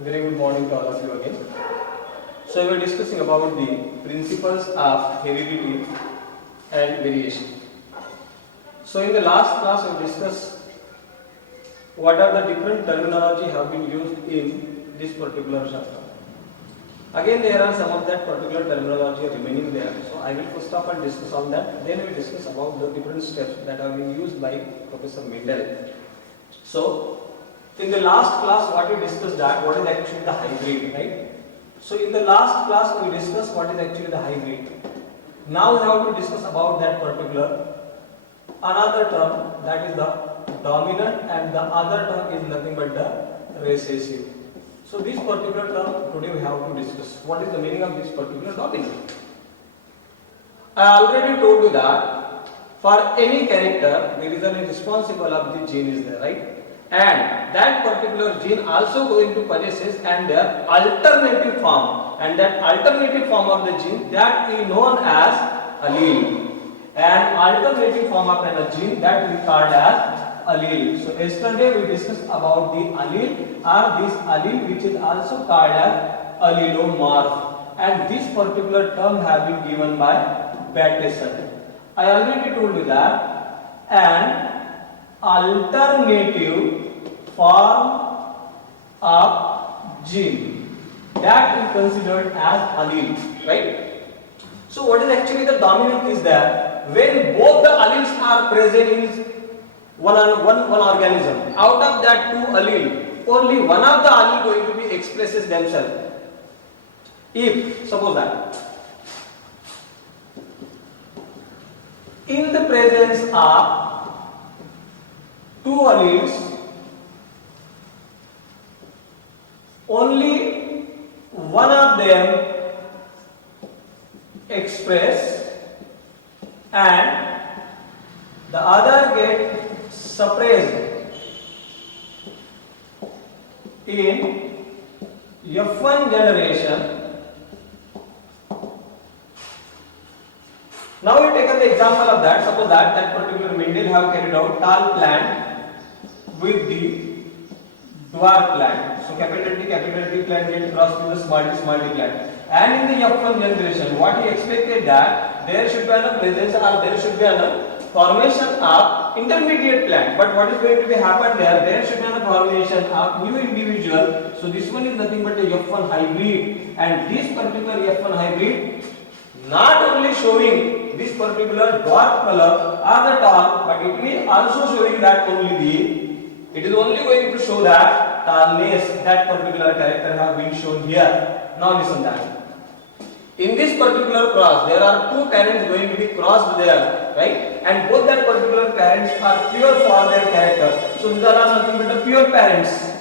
Very good morning to all of you again. So we are discussing about the principles of heredity and variation. So in the last class we discussed what are the different terminology have been used in this particular chapter. Again there are some of that particular terminology remaining there. So I will first stop and discuss on that. Then we will discuss about the different steps that have been used by Professor Mendel. So in the last class what we discussed that what is actually the hybrid, right? So in the last class we discussed what is actually the hybrid. Now we have to discuss about that particular another term, that is the dominant, and the other term is nothing but the recessive. So this particular term today we have to discuss. What is the meaning of this particular dominant? I already told you that for any character there is a responsible of the gene is there, right? And that particular gene also going to possesses and their alternative form, and that alternative form of the gene that is known as allele, and alternative form of a gene that we called as allele. So yesterday we discussed about the allele, or this allele which is also called as allelomorph, and this particular term have been given by Bateson. I already told you that an alternative form of gene that is considered as allele, right? So what is actually the dominant is that when both the alleles are present in one organism, out of that two allele, only one of the allele going to be expresses themselves. If suppose that in the presence of two alleles, only one of them express and the other get suppressed in F1 generation. Now we take the example of that. Suppose that particular Mendel have carried out tall plant with the dwarf plant. So capital T plant get crossed with the small t plant. And in the F1 generation, what he expected that there should be a presence or there should be a formation of intermediate plant. But what is going to be happen there? There should be a formation of new individual. So this one is nothing but a F1 hybrid, and this particular F1 hybrid not only showing this particular dwarf color or the tall, but it will also showing that it is only going to show that tallness, that particular character have been shown here. Now listen that. In this particular cross, there are two parents going to be crossed there, right? And both that particular parents are pure for their character. So these are nothing but the pure parents.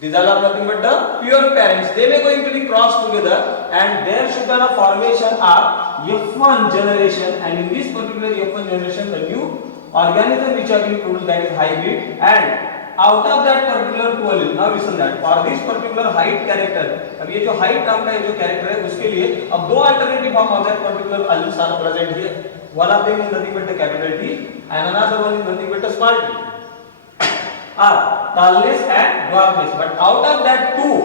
These are nothing but the pure parents. They may going to be crossed together, and there should be a formation of F1 generation. And in this particular F1 generation, the new organism which have been produced, that is hybrid, and out of that particular two allele. Now listen that for this particular height character, अब ये जो height term का जो character है उसके लिए अब दो alternative form of that particular alleles are present here. One of them is nothing but the capital T, and another one is nothing but the small t. Tallness and dwarfness. But out of that two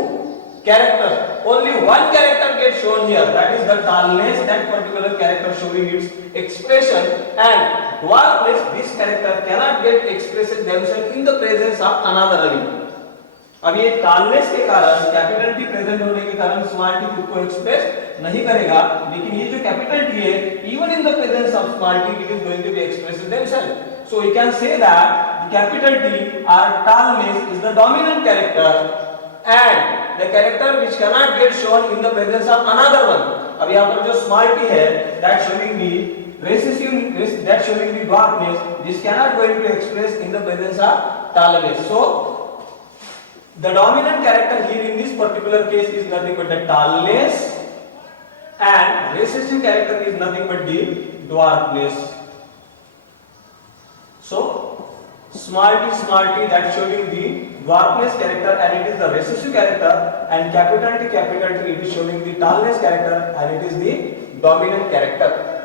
characters, only one character gets shown here. That is the tallness, that particular character showing its expression, and dwarfness, this character cannot get expressed themselves in the presence of another allele. अब ये tallness के कारण capital T present होने के कारण small t खुद को express नहीं करेगा, लेकिन ये जो कैपिटल T है, even in the presence of small t, it is going to be expressed themselves. So we can say that the capital T or tallness is the dominant character, and the character which cannot get shown in the presence of another one. अब यहाँ पर जो small t है, that showing the recessive, that showing the dwarfness, this cannot going to express in the presence of tallness. So the dominant character here in this particular case is nothing but the tallness, and recessive character is nothing but the dwarfness. So small t that showing the dwarfness character, and it is the recessive character, and capital T it is showing the tallness character, and it is the dominant character.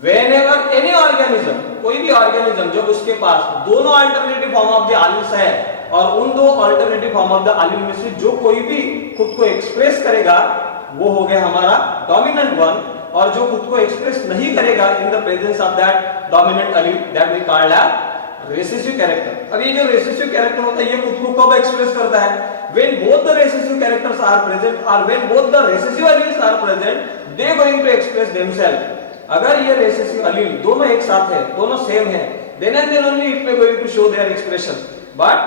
Whenever any organism कोई भी organism जब उसके पास दोनों alternative form of the alleles है और उन दो alternative form of the allele में से जो कोई भी खुद को एक्सप्रेस करेगा वो हो गया हमारा डोमिनेंट वन, और जो खुद को एक्सप्रेस नहीं करेगा in the presence of that dominant allele that we called as recessive character. अब ये जो रिसेसिव कैरेक्टर होता है ये खुद को कब एक्सप्रेस करता है? when both the recessive characters are present or when both the recessive alleles are present they are going to express themselves। अगर ये recessive allele दोनों एक साथ है, दोनों सेम है, then and then only it may going to show their expression। but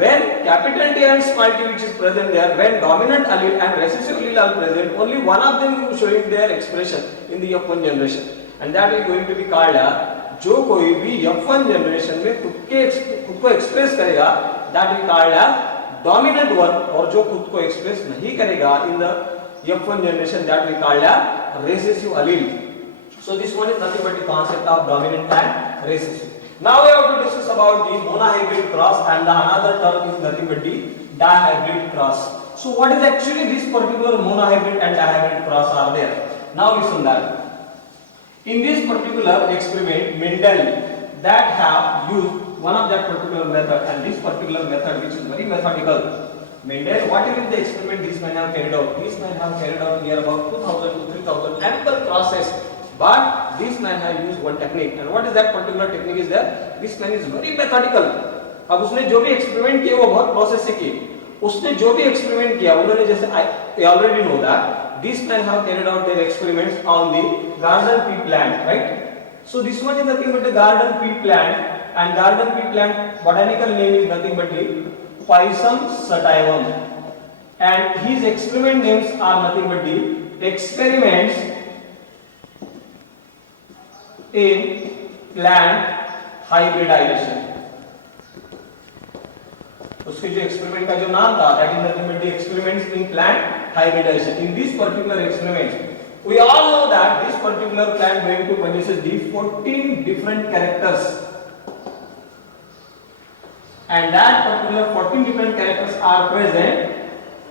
when capital T and small t which is present there, when dominant allele and recessive allele are present, only one of them is showing their expression in the F1 generation, and that is going to be called as जो कोई भी F1 generation में खुद को express करेगा that we called as dominant one, और जो खुद को एक्सप्रेस नहीं करेगा in the F1 generation that we called as recessive allele। so this one is nothing but the concept of dominant and recessive। now we have to discuss about the monohybrid cross, and the another term is nothing but the dihybrid cross। so what is actually this particular monohybrid and dihybrid cross are there? now listen that in this particular experiment Mendel that have used one of that particular method, and this particular method which is very methodical, Mendel whatever the experiment these men have carried out, these men have carried out near about 2000 to 3000 ample crosses, but this man have used one technique, and what is that particular technique is there? this man is very methodical। अब उसने जो भी experiment किए वो बहुत process से किए, उसने जो भी एक्सपेरिमेंट किया उन्होंने जैसे I already know that these men have carried out their experiments on the garden pea plant, right? so this one is nothing but the garden pea plant, and garden pea plant botanical name is nothing but the Pisum sativum, and his experiment names are nothing but the experiments in plant hybridization। उसके जो experiment का जो नाम था that is nothing but the experiments in plant hybridization। in this particular experiment we all know that this particular plant going to possesses the 14 different characters, and that particular 14 different characters are present,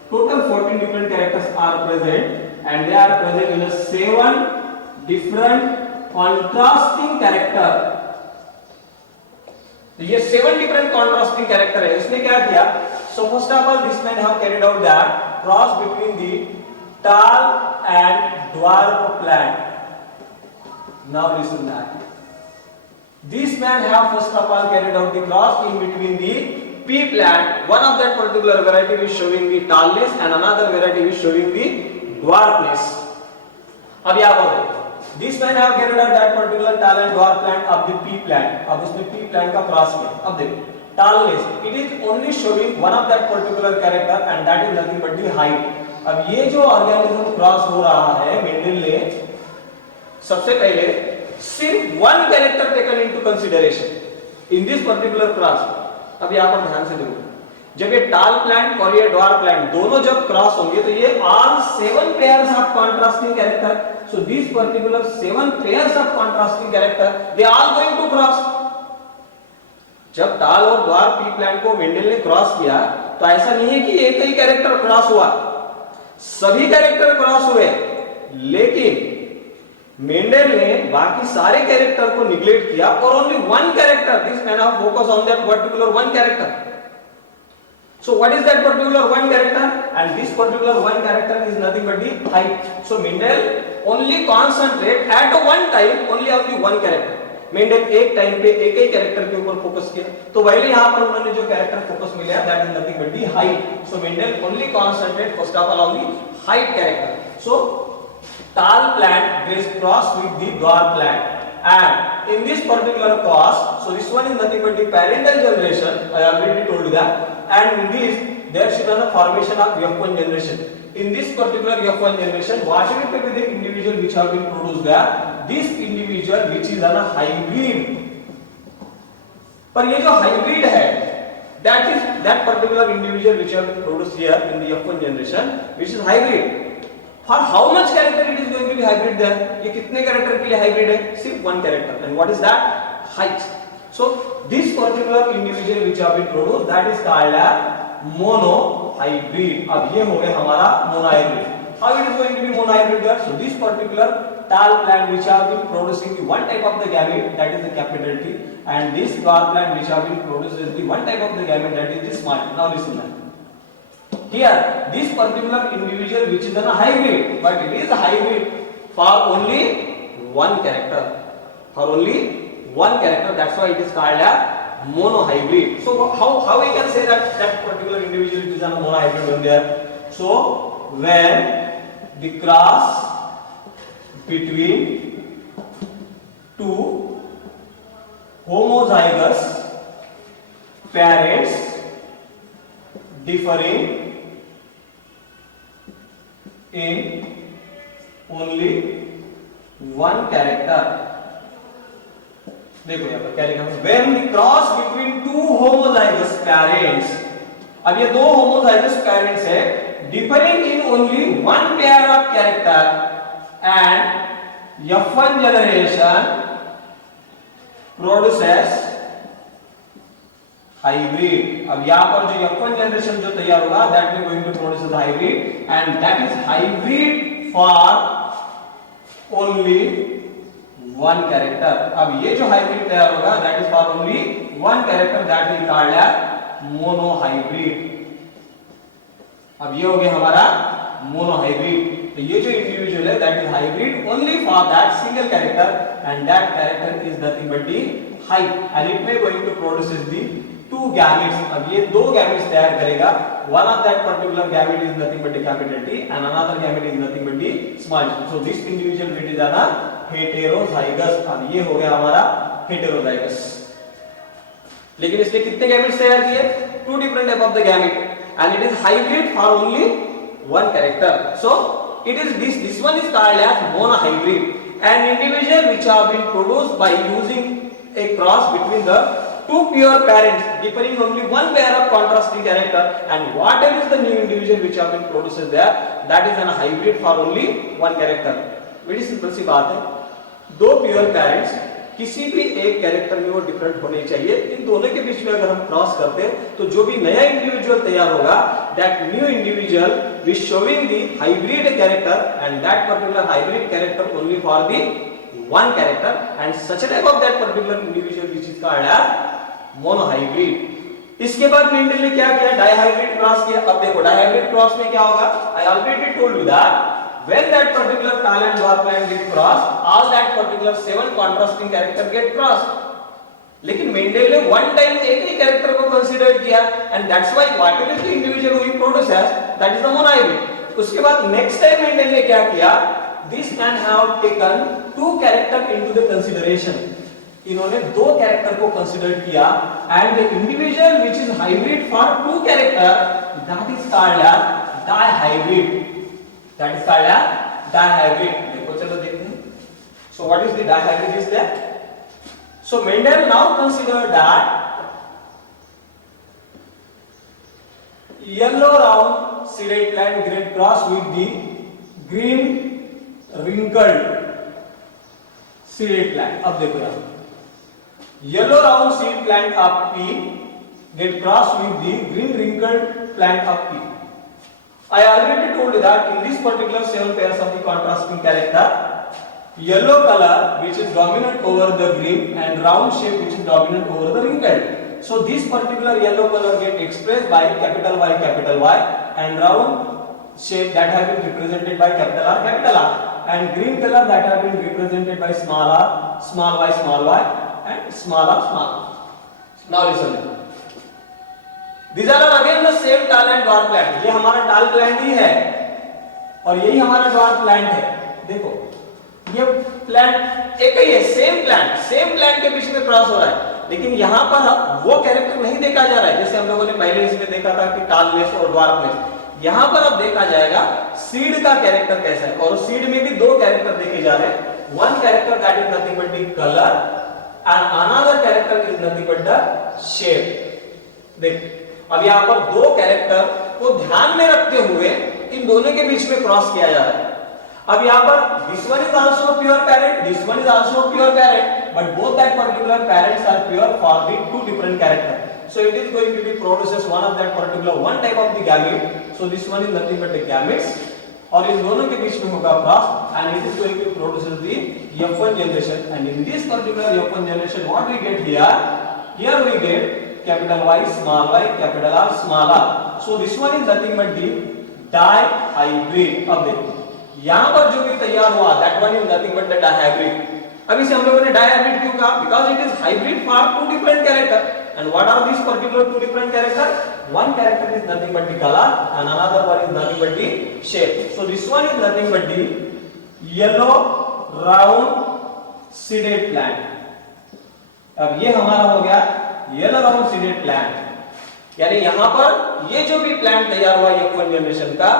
total 14 different characters are present, and they are present in a 7 different contrasting character। तो ये 7 different contrasting character है। इसने क्या किया? so first of all this man have carried out that cross between the tall and dwarf plant। now listen that this man have first of all carried out the cross in between the pea plant, one of that particular variety is showing the tallness and another variety is showing the dwarfness। अब यहाँ पर this man have carried out that particular tall and dwarf plant of the pea plant। अब उसने pea plant का cross किया। अब देखो tallness it is only showing one of that particular character, and that is nothing but the height। अब ये जो organism cross हो रहा है मेंडल ने सबसे पहले सिर्फ one character taken into consideration in this particular cross. अब यहाँ पर ध्यान से देखो जब ये टाल प्लांट और ये ड्वार्फ प्लांट दोनों जब क्रॉस होंगे तो ये all 7 pairs of contrasting character, so this particular 7 pairs of contrasting character they are going to cross. जब टाल और ड्वार्फ पी प्लांट को मेंडल ने क्रॉस किया तो ऐसा नहीं है कि एक ही कैरेक्टर क्रॉस हुआ, सभी कैरेक्टर क्रॉस हुए, लेकिन मेंडल ने बाकी सारे कैरेक्टर को निग्लेक्ट किया और only one character this man of focus on that particular one character. So what is that particular one character? And this particular one character is nothing but the height. So Mendel only concentrate at one time only on the one character. Mendel एक time पे एक ही character के ऊपर focus किया, तो पहले यहाँ पर उन्होंने जो कैरेक्टर फोकस मिला that is nothing but the height. So Mendel only concentrate first of all on the height character. So tall plant is crossed with the dwarf plant. And in this particular cross, so this one is nothing but the parental generation, I already told you that, and in this there should be a formation of F1 generation. In this particular F1 generation, whatever may be the individual which have been produced there, this individual which is a hybrid, पर ये जो hybrid है, that is that particular individual which have been produced here in the F1 generation, which is hybrid. For how much character it is going to be hybrid there? ये कितने character के लिए hybrid है? सिर्फ one character. And what is that? Height. So this particular individual which have been produced, that is called a monohybrid. अब ये हो गया हमारा monohybrid. How it is going to be monohybrid there? So this particular tall plant which have been producing the one type of the gamete, that is the capital T, and this dwarf plant which have been produces the one type of the gamete, that is the small t. Now listen that. Here this particular individual which is a hybrid, but it is a hybrid for only one character. For only one character, that's why it is called a monohybrid. So how we can say that that particular individual is a monohybrid when there? So when the cross between two homozygous parents differing in only one character. देखो यहाँ पर क्या लिखा है, when the cross between two homozygous parents, अब ये दो homozygous parents है, differing in only one pair of character and F1 generation produces hybrid. अब यहाँ पर जो F1 generation जो तैयार होगा, that will going to produce the hybrid, and that is hybrid for only one character. अब ये जो hybrid तैयार होगा, that is for only one character, that will called as monohybrid. अब ये हो गया हमारा monohybrid. तो ये जो individual है, that is hybrid only for that single character, and that character is nothing but the hype, and it may going to produces the two gametes. अब ये दो gametes तैयार करेगा. One of that particular gamete is nothing but the capital T, and another gamete is nothing but the small t. So this individual it is a heterozygous. अब ये हो गया हमारा heterozygous. लेकिन इसने कितने gametes तैयार किए? Two different type of the gamete, and it is hybrid for only one character. So it is this one is called as monohybrid. An individual which have been produced by using a cross between the two pure parents differing only one pair of contrasting character, and whatever is the new individual which have been produced there, that is an hybrid for only one character. Very simple सी बात है, दो pure parents किसी भी एक character में वो different होने चाहिए. इन दोनों के बीच में अगर हम क्रॉस करते हैं तो जो भी नया इंडिविजुअल तैयार होगा, that new individual will showing the hybrid character, and that particular hybrid character only for the one character, and such type of that particular individual which is called as monohybrid. इसके बाद Mendel ने क्या किया? Dihybrid cross किया. अब देखो dihybrid cross में क्या होगा? I already told you that when that particular tall and dwarf plant get crossed, all that particular 7 contrasting character get crossed. लेकिन मेंडल ने वन टाइम एक ही कैरेक्टर को कंसीडर किया, and that's why whatever is the individual who he produces, that is the monohybrid. उसके बाद next time Mendel ने क्या किया? This man have taken two character into the consideration. इन्होंने दो कैरेक्टर को कंसीडर किया, and the individual which is hybrid for two character, that is called as dihybrid. That is called as dihybrid. देखो चलो देखते हैं. So what is the dihybrid is there? So Mendel now considered that yellow round seeded plant get crossed with the green wrinkled seeded plant. अब देखो यहाँ yellow round seed plant of P get crossed with the green wrinkled plant of P. I already told you that in this particular 7 pairs of the contrasting character, yellow color which is dominant over the green, and round shape which is dominant over the wrinkled. So this particular yellow color get expressed by capital Y, and round shape that have been represented by capital R, and green color that have been represented by small r, small y, and small r, small. Now listen. These are again the same tall and dwarf plant. ये हमारा tall plant ही है और यही हमारा dwarf plant है. देखो ये plant एक ही है, same plant के बीच में क्रॉस हो रहा है, लेकिन यहाँ पर वो कैरेक्टर नहीं देखा जा रहा है जैसे हम लोगों ने पहले इसमें देखा था कि tallness और dwarfness. यहाँ पर अब देखा जाएगा सीड का कैरेक्टर कैसा है, और सीड में भी दो कैरेक्टर देखे जा रहे हैं. One character that is nothing but the color, and another character is nothing but the shape. देख अब यहाँ पर दो कैरेक्टर को ध्यान में रखते हुए इन दोनों के बीच में क्रॉस किया जा रहा है. अब यहाँ पर this one is also a pure parent, this one is also a pure parent, but both that particular parents are pure for the two different characters. So it is going to be produces one of that particular one type of the gamete. So this one is nothing but the gametes, और इन दोनों के बीच में होगा cross and it is going to produce the F1 generation and in this particular F1 generation what we get here we get capital Y small y capital R small r. So this one is nothing but the dihybrid. अब देखो यहाँ पर जो भी तैयार हुआ that one is nothing but the dihybrid. अब इसे हम लोगों ने dihybrid क्यों कहा? Because it is hybrid for two different character. And what are these particular two different character? One character is nothing but the color and another one is nothing but the shape. So this one is nothing but the yellow round seeded plant. अब ये हमारा हो गया yellow round seeded plant, यानी यहाँ पर ये जो भी प्लांट तैयार हुआ F1 जनरेशन का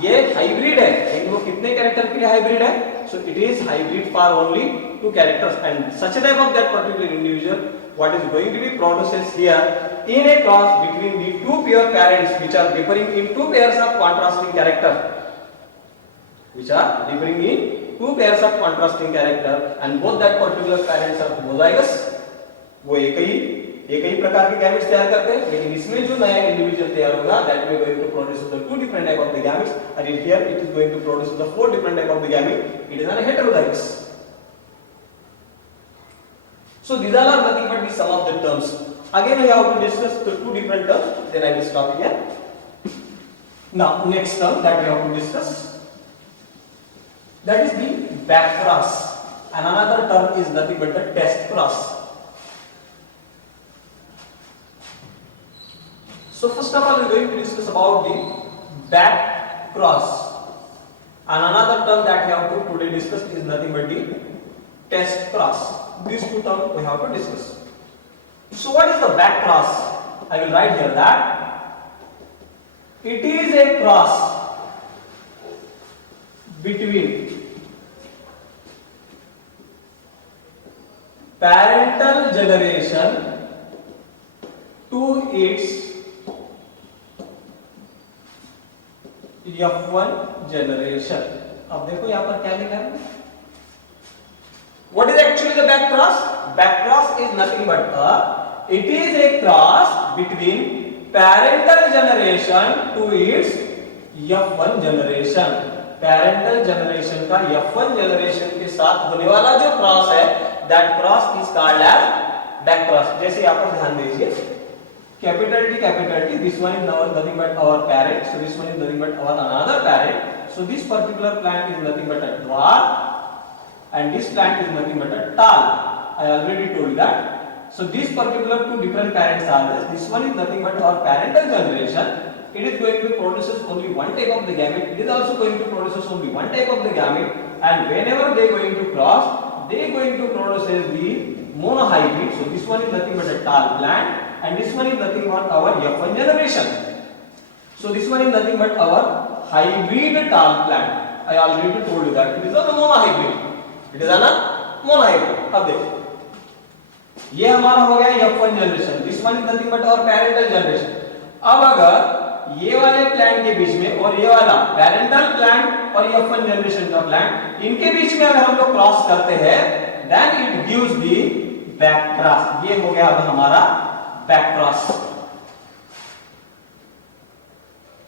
ये हाइब्रिड है, लेकिन वो कितने कैरेक्टर के लिए हाइब्रिड है? So it is hybrid for only two characters and such type of that particular individual what is going to be produced here in a cross between the two pure parents which are differing in two pairs of contrasting character, and both that particular parents are homozygous. वो एक ही प्रकार के gametes तैयार करते हैं, लेकिन इसमें जो नया इंडिविजुअल तैयार होगा that we are going to produce the two different type of the gametes and in here it is going to produce the four different type of the gamete. It is a heterozygous. So these are nothing but the sum of the terms. Again we have to discuss the two different terms, then I will stop here. Now next term that we have to discuss, that is the back cross, and another term is nothing but the test cross. So first of all we are going to discuss about the back cross, and another term that we have to today discuss is nothing but the test cross. These two terms we have to discuss. So what is the back cross? I will write here that it is a cross between parental generation to its F1 generation. अब देखो यहाँ पर क्या लिखा है? What is actually the back cross? Back cross is nothing but it is a cross between parental generation to its F1 generation. Parental generation का F1 generation के साथ होने वाला जो क्रॉस है, that cross is called as back cross. जैसे यहाँ पर ध्यान दीजिए, capital T, this one is nothing but our parent, so this one is nothing but our another parent. So this particular plant is nothing but a dwarf and this plant is nothing but a tall. I already told that. So these particular two different parents are this. This one is nothing but our parental generation. It is going to produce only one type of the gamete. It is also going to produce only one type of the gamete, and whenever they are going to cross, they are going to produce the monohybrid. So this one is nothing but a tall plant, and this one is nothing but our F1 generation. So this one is nothing but our hybrid tall plant. I already told you that it is a monohybrid. It is a monohybrid. अब देखो, ये हमारा हो गया F1 generation. This one is nothing but our parental generation. अब अगर ये वाले प्लांट के बीच में और ये वाला पैरेंटल प्लांट और F1 जनरेशन का प्लांट, इनके बीच में अगर हम लोग क्रॉस करते हैं, then it gives the back cross. ये हो गया अब हमारा back cross.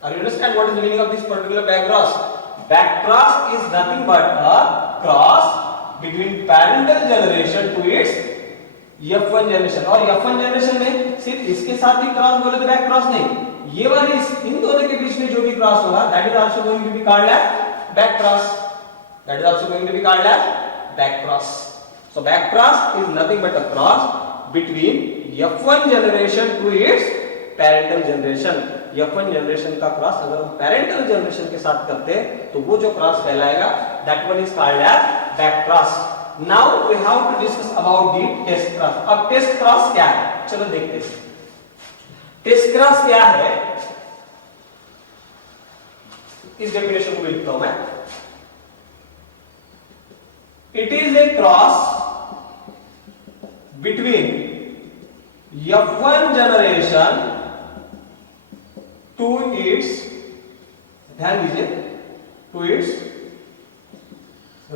Are you understand what is the meaning of this particular back cross? Back cross is nothing but a cross between parental generation to its F1 generation. और F1 generation में सिर्फ इसके साथ ही क्रॉस बोले तो back cross नहीं, ये वाली इन दोनों के बीच में जो भी क्रॉस होगा, that is also going to be called as back cross. That is also going to be called as back cross. So back cross is nothing but a cross between F1 generation to its parental generation. F1 generation का cross अगर हम parental generation के साथ करते हैं तो वो जो क्रॉस कहलाएगा, that one is called as back cross. Now we have to discuss about the test cross. अब टेस्ट क्रॉस क्या है, चलो देखते हैं. टेस्ट क्रॉस क्या है, इस डेफिनेशन को भी लिखता हूं मैं. It is a cross between F1 generation to its, ध्यान दीजिए, to its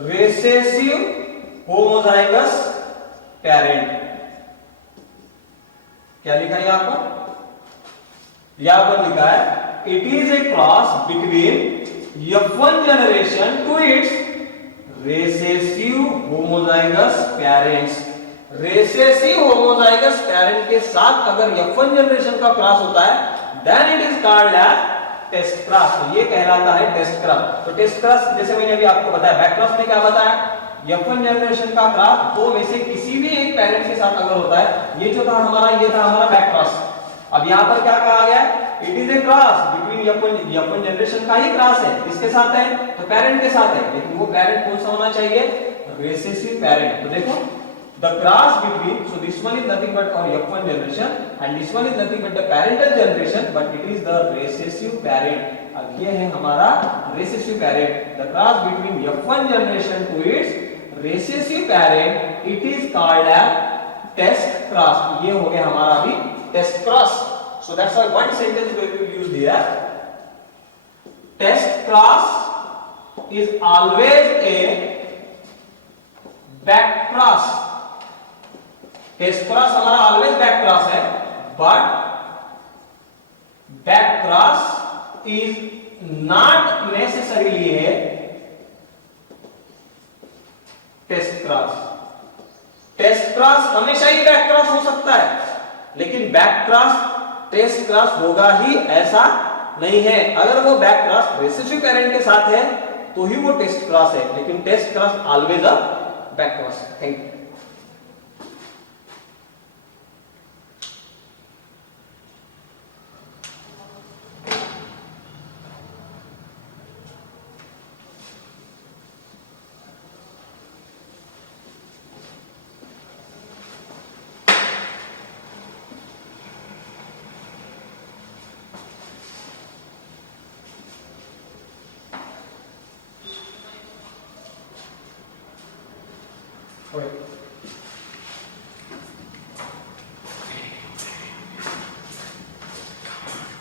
recessive homozygous parent. क्या लिखा है यहां पर? यहां पर लिखा है it is a cross between F1 generation to its recessive homozygous parents। recessive homozygous parent के साथ अगर F1 जनरेशन का क्रॉस होता है then it is called as test cross. तो ये कहलाता है टेस्ट क्रॉस। तो टेस्ट क्रॉस जैसे मैंने अभी आपको बताया, बैक क्रॉस में क्या बताया, F1 जनरेशन का क्रॉस दो में से किसी भी एक पेरेंट के साथ अगर होता है, ये जो था हमारा, ये था हमारा बैक क्रॉस। अब यहाँ पर क्या कहा गया है, it is a cross between F1 generation का ही क्रॉस है, किसके साथ है, तो पेरेंट के साथ है, लेकिन वो पेरेंट कौन सा होना चाहिए, रेसेसिव पेरेंट। तो देखो the cross between, so this one is nothing but our F1 generation and this one is nothing but the parental generation, but it is the recessive parent। अब ये है हमारा recessive parent, the cross between F1 generation to its recessive parent, it is called as test cross। ये हो गया हमारा अभी test cross। So that's why one sentence we will use here, test cross is always a back cross। Test cross हमारा always back cross है, but back cross is not necessarily है test cross. Test cross हमेशा ही back cross हो सकता है, लेकिन back cross test cross होगा ही ऐसा नहीं है। अगर वो बैक क्रॉस रेसेसिव पेरेंट के साथ है तो ही वो टेस्ट क्रॉस है, लेकिन test cross always a back cross. Thank you.